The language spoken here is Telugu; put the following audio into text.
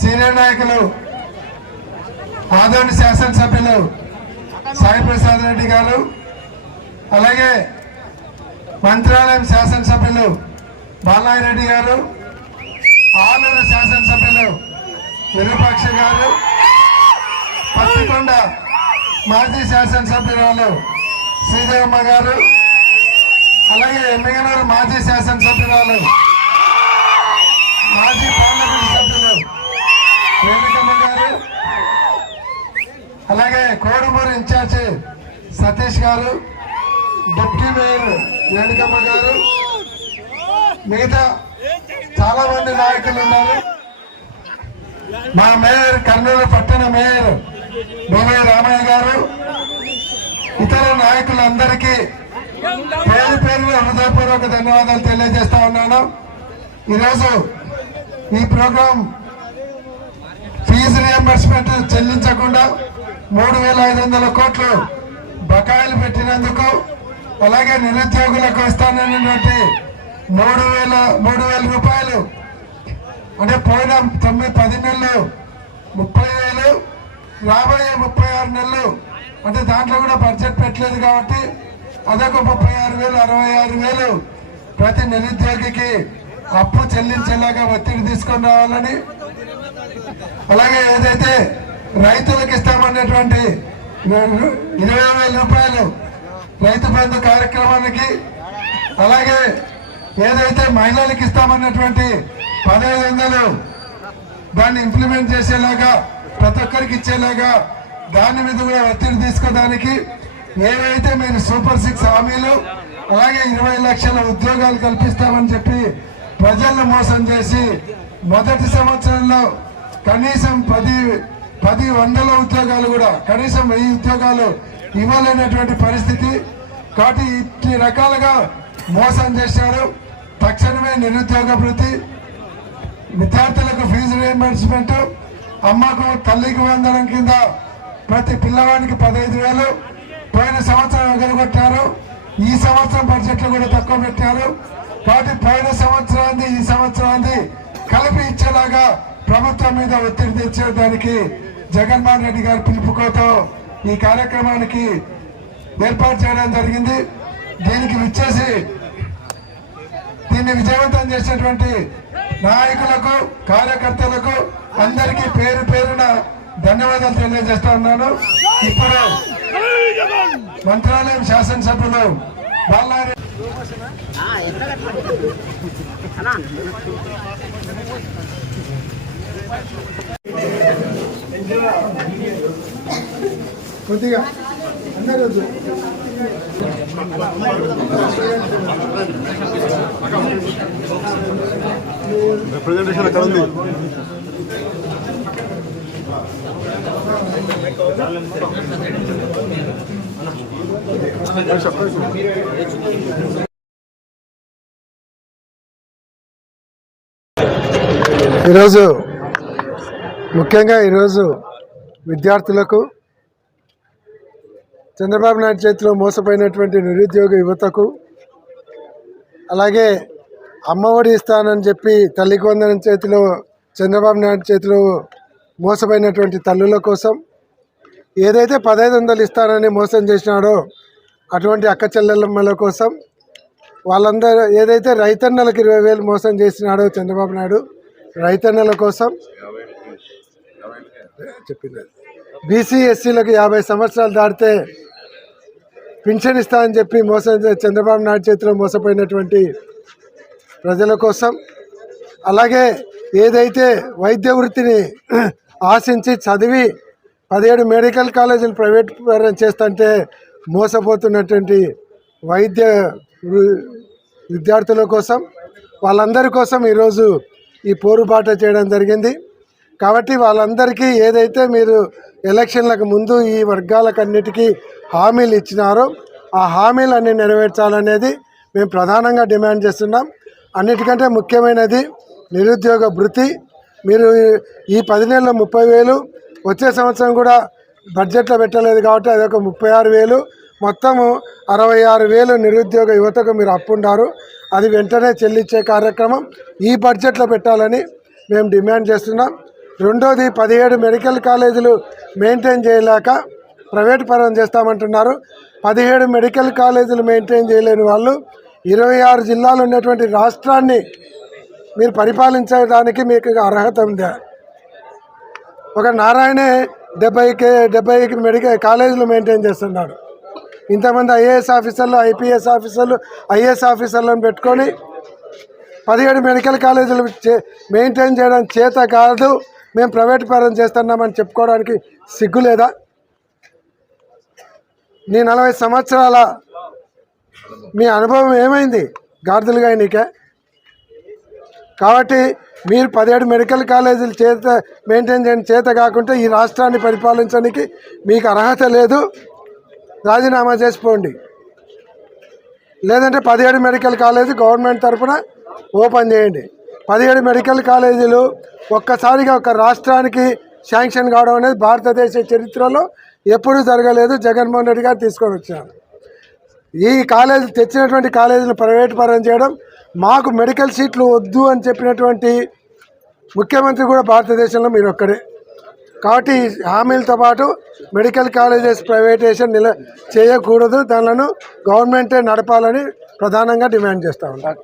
సీనియర్ నాయకులు ఆదోని శాసనసభ్యులు సాయి ప్రసాద్ రెడ్డి గారు, అలాగే మంత్రాలయం శాసనసభ్యులు బాలాయి రెడ్డి గారు, ఆలూరు శాసనసభ్యులు విరూపాక్ష గారు, పత్తికొండ మాజీ శాసనసభ్యురాలు శ్రీదేవమ్మ గారు, అలాగే ఎమ్మిగనూరు మాజీ శాసనసభ్యురాలు మాజీ పార్లమెంట్ సభ్యులు రేణుకమ్మ గారు, అలాగే కోడుమూరు ఇన్ఛార్జి సతీష్ గారు, డిప్యూటీ మేయర్ రేణుకమ్మ గారు, మిగతా చాలా మంది నాయకులు ఉన్నారు. మా మేయర్ కర్నూలు పట్టణ మేయర్ బొమ్మ రామయ్య గారు, ఇతర నాయకులందరికీ పేరు పేరున హృదయపూర్వక ధన్యవాదాలు తెలియజేస్తా ఉన్నాను. ఈరోజు ఈ ప్రోగ్రాం ఫీజు రియంబర్స్మెంట్ చెల్లించకుండా 3,500 కోట్లు బకాయిలు పెట్టినందుకు, అలాగే నిరుద్యోగులకు ఇస్తానన్నటువంటి 3,000 రూపాయలు అంటే పోయిన 9-10 నెలలు 30,000, రాబోయే 36 నెలలు అంటే దాంట్లో కూడా బడ్జెట్ పెట్టలేదు కాబట్టి అదొక 36,000, 66,000 ప్రతి నిరుద్యోగికి అప్పు చెల్లించేలాగా ఒత్తిడి తీసుకొని రావాలని, అలాగే ఏదైతే రైతులకు ఇస్తామన్నటువంటి 20,000 రూపాయలు రైతు బంధు కార్యక్రమానికి, అలాగే ఏదైతే మహిళలకు ఇస్తామన్నటువంటి 1,500 దాన్ని ఇంప్లిమెంట్ చేసేలాగా ప్రతి ఒక్కరికి ఇచ్చేలాగా దాని మీద కూడా ఒత్తిడి తీసుకోవడానికి, ఏవైతే మీరు సూపర్ 6 హామీలు అలాగే 20 లక్షల ఉద్యోగాలు కల్పిస్తామని చెప్పి ప్రజలను మోసం చేసి మొదటి సంవత్సరంలో కనీసం 10 ఉద్యోగాలు కూడా కనీసం 1000 ఉద్యోగాలు ఇవ్వలేనటువంటి పరిస్థితి. కాబట్టి ఇన్ని రకాలుగా మోసం చేశారు. తక్షణమే నిరుద్యోగ భృతి, విద్యార్థులకు ఫీజు రియంబర్స్మెంట్, అమ్మకు తల్లికి వందనం కింద ప్రతి పిల్లవాడికి 15,000 పోయిన సంవత్సరం ఎగరగొట్టారు. ఈ సంవత్సరం బడ్జెట్ లో కూడా తక్కువ పెట్టారు. కాబట్టి పోయిన సంవత్సరాన్ని ఈ సంవత్సరాన్ని కలిపి ఇచ్చేలాగా ప్రభుత్వం మీద ఒత్తిడి తెచ్చేదానికి జగన్మోహన్ రెడ్డి గారి పిలుపుకోతో ఈ కార్యక్రమానికి ఏర్పాటు చేయడం జరిగింది. దీనికి విచ్చేసి దీన్ని విజయవంతం చేసినటువంటి నాయకులకు, కార్యకర్తలకు అందరికీ పేరు పేరున ధన్యవాదాలు తెలియజేస్తా ఉన్నాను. ఇప్పుడు మంత్రాలయం శాసనసభ్యులు బాలారెడ్డి కొద్దిగా అందరూ రిప్రజెంటేషన్ అక్కడ ఉంది. ఈరోజు ముఖ్యంగా విద్యార్థులకు, చంద్రబాబు నాయుడు చేతిలో మోసపోయినటువంటి నిరుద్యోగ యువతకు, అలాగే అమ్మఒడి ఇస్తానని చెప్పి తల్లికి వందనం చేతిలో చంద్రబాబు నాయుడు చేతిలో మోసపోయినటువంటి తల్లుల కోసం, ఏదైతే 1,500 ఇస్తానని మోసం చేసినాడో అటువంటి అక్క చెల్లెమ్మల కోసం, వాళ్ళందరూ ఏదైతే రైతన్నలకు 20,000 మోసం చేసినాడో చంద్రబాబు నాయుడు రైతన్నల కోసం చెప్పింది. బీసీ ఎస్సీలకు 50 సంవత్సరాలు దాటితే పింఛన్ ఇస్తా అని చెప్పి చంద్రబాబు నాయుడు చేతిలో మోసపోయినటువంటి ప్రజల కోసం, అలాగే ఏదైతే వైద్య వృత్తిని ఆశించి చదివి 17 మెడికల్ కాలేజీలు ప్రైవేట్ పరం చేస్తుంటే మోసపోతున్నటువంటి వైద్య విద్యార్థుల కోసం, వాళ్ళందరి కోసం ఈరోజు ఈ పోరుబాట చేయడం జరిగింది. కాబట్టి వాళ్ళందరికీ ఏదైతే మీరు ఎలక్షన్లకు ముందు ఈ వర్గాలకన్నిటికీ హామీలు ఇచ్చినారో ఆ హామీలన్నీ నెరవేర్చాలనేది మేము ప్రధానంగా డిమాండ్ చేస్తున్నాం. అన్నిటికంటే ముఖ్యమైనది నిరుద్యోగ భృతి. మీరు ఈ 10 నెలల 30,000 వచ్చే సంవత్సరం కూడా బడ్జెట్లో పెట్టలేదు కాబట్టి అదొక 36,000, మొత్తము 66,000 నిరుద్యోగ యువతకు మీరు అప్పుండారు. అది వెంటనే చెల్లించే కార్యక్రమం ఈ బడ్జెట్లో పెట్టాలని మేము డిమాండ్ చేస్తున్నాం. రెండోది 17 మెడికల్ కాలేజీలు మెయింటైన్ చేయలేక ప్రైవేట్ పరం చేస్తామంటున్నారు. 17 మెడికల్ కాలేజీలు మెయింటైన్ చేయలేని వాళ్ళు 26 జిల్లాలు ఉన్నటువంటి రాష్ట్రాన్ని మీరు పరిపాలించడానికి మీకు అర్హత ఉందా? ఒక నారాయణే 70 మెడికల్ కాలేజీలు మెయింటైన్ చేస్తున్నాడు. ఇంతమంది ఐఏఎస్ ఆఫీసర్లు, ఐపీఎస్ ఆఫీసర్లు, ఐఏఎస్ ఆఫీసర్లను పెట్టుకొని 17 మెడికల్ కాలేజీలు మెయింటైన్ చేయడం చేత కాదు, మేము ప్రైవేట్ పరం చేస్తున్నామని చెప్పుకోవడానికి సిగ్గు లేదా? నీ 40 సంవత్సరాల మీ అనుభవం ఏమైంది? గాడిదలుగా నీకే. కాబట్టి మీరు 17 మెడికల్ కాలేజీలు మెయింటైన్ చేయడం చేత కాకుంటే ఈ రాష్ట్రాన్ని పరిపాలించడానికి మీకు అర్హత లేదు, రాజీనామా చేసిపోండి. లేదంటే 17 మెడికల్ కాలేజీ గవర్నమెంట్ తరఫున ఓపెన్ చేయండి. 17 మెడికల్ కాలేజీలు ఒక్కసారిగా ఒక రాష్ట్రానికి శాంక్షన్ కావడం అనేది భారతదేశ చరిత్రలో ఎప్పుడూ జరగలేదు. జగన్మోహన్ రెడ్డి గారు తీసుకొని వచ్చారు. ఈ కాలేజీ తెచ్చినటువంటి కాలేజీలు ప్రైవేట్ పరం చేయడం, మాకు మెడికల్ సీట్లు వద్దు అని చెప్పినటువంటి ముఖ్యమంత్రి కూడా భారతదేశంలో మీరు ఒక్కడే. కాబట్టి హామీలతో పాటు మెడికల్ కాలేజెస్ ప్రైవేటైజేషన్ చేయకూడదు, దానిలను గవర్నమెంటే నడపాలని ప్రధానంగా డిమాండ్ చేస్తూ ఉంటాం.